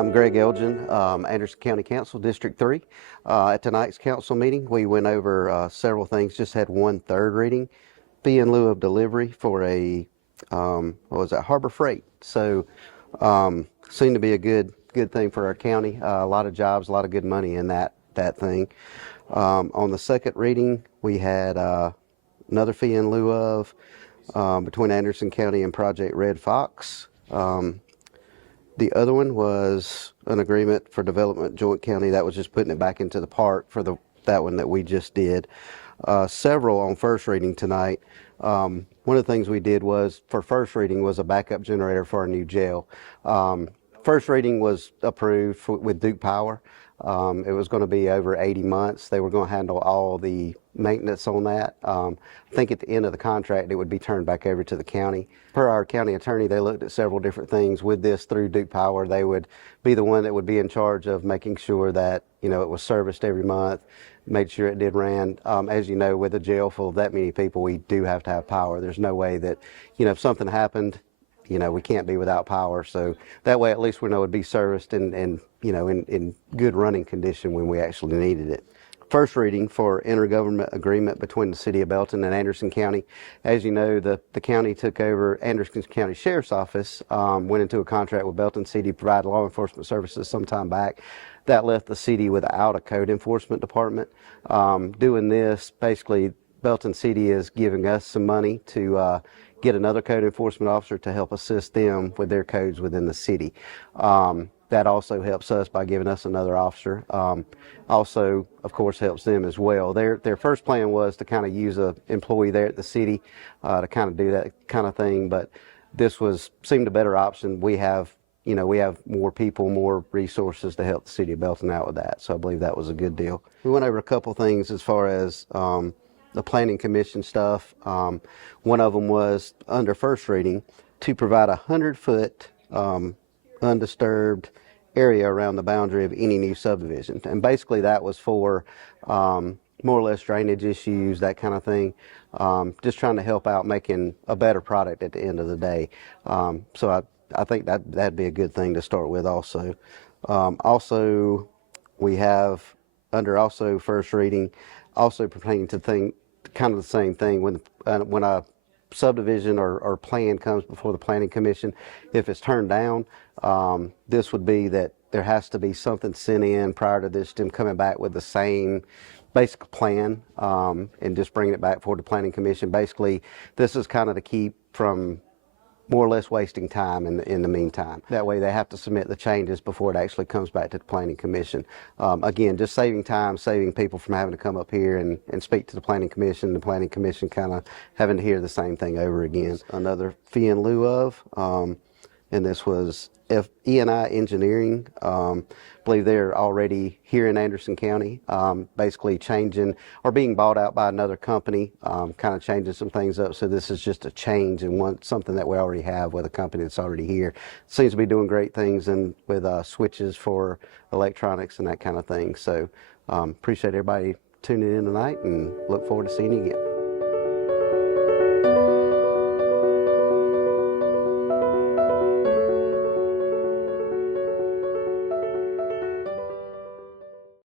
I'm Greg Elgin, Anderson County Council, District 3. At tonight's council meeting, we went over several things, just had one third reading, fee in lieu of delivery for a, what was that, Harbor Freight. So, seemed to be a good thing for our county. A lot of jobs, a lot of good money in that thing. On the second reading, we had another fee in lieu of between Anderson County and Project Red Fox. The other one was an agreement for development joint county. That was just putting it back into the park for that one that we just did. Several on first reading tonight. One of the things we did was, for first reading, was a backup generator for our new jail. First reading was approved with Duke Power. It was going to be over 80 months. They were going to handle all the maintenance on that. I think at the end of the contract, it would be turned back over to the county. Per our county attorney, they looked at several different things with this through Duke Power. They would be the one that would be in charge of making sure that, it was serviced every month, made sure it did ran. As you know, with a jail full of that many people, we do have to have power. There's no way that, if something happened, we can't be without power. So that way, at least we know it'd be serviced and in good running condition when we actually needed it. First reading for intergovernmental agreement between the City of Belton and Anderson County. As you know, the county took over Anderson County Sheriff's Office, went into a contract with Belton City to provide law enforcement services some time back. That left the city without a code enforcement department. Doing this, basically, Belton City is giving us some money to get another code enforcement officer to help assist them with their codes within the city. That also helps us by giving us another officer. Also, of course, helps them as well. Their first plan was to kind of use an employee there at the city to kind of do that kind of thing, but this seemed a better option. We have more people, more resources to help the City of Belton out with that, so I believe that was a good deal. We went over a couple things as far as the Planning Commission stuff. One of them was, under first reading, to provide a 100-foot undisturbed area around the boundary of any new subdivision. And basically that was for more or less drainage issues, that kind of thing. Just trying to help out making a better product at the end of the day. So I think that'd be a good thing to start with also. Also, we have, under also first reading, also pertaining to kind of the same thing, when a subdivision or plan comes before the Planning Commission, if it's turned down, this would be that there has to be something sent in prior to them coming back with the same basic plan, and just bringing it back for the Planning Commission. Basically, this is kind of to keep from more or less wasting time in the meantime. That way they have to submit the changes before it actually comes back to the Planning Commission. Again, just saving time, saving people from having to come up here and speak to the Planning Commission kind of having to hear the same thing over again. Another fee in lieu of, and this was E&I Engineering. I believe they're already here in Anderson County, basically changing or being bought out by another company, kind of changing some things up. So this is just a change in something that we already have with a company that's already here. Seems to be doing great things with switches for electronics and that kind of thing. So appreciate everybody tuning in tonight and look forward to seeing you again.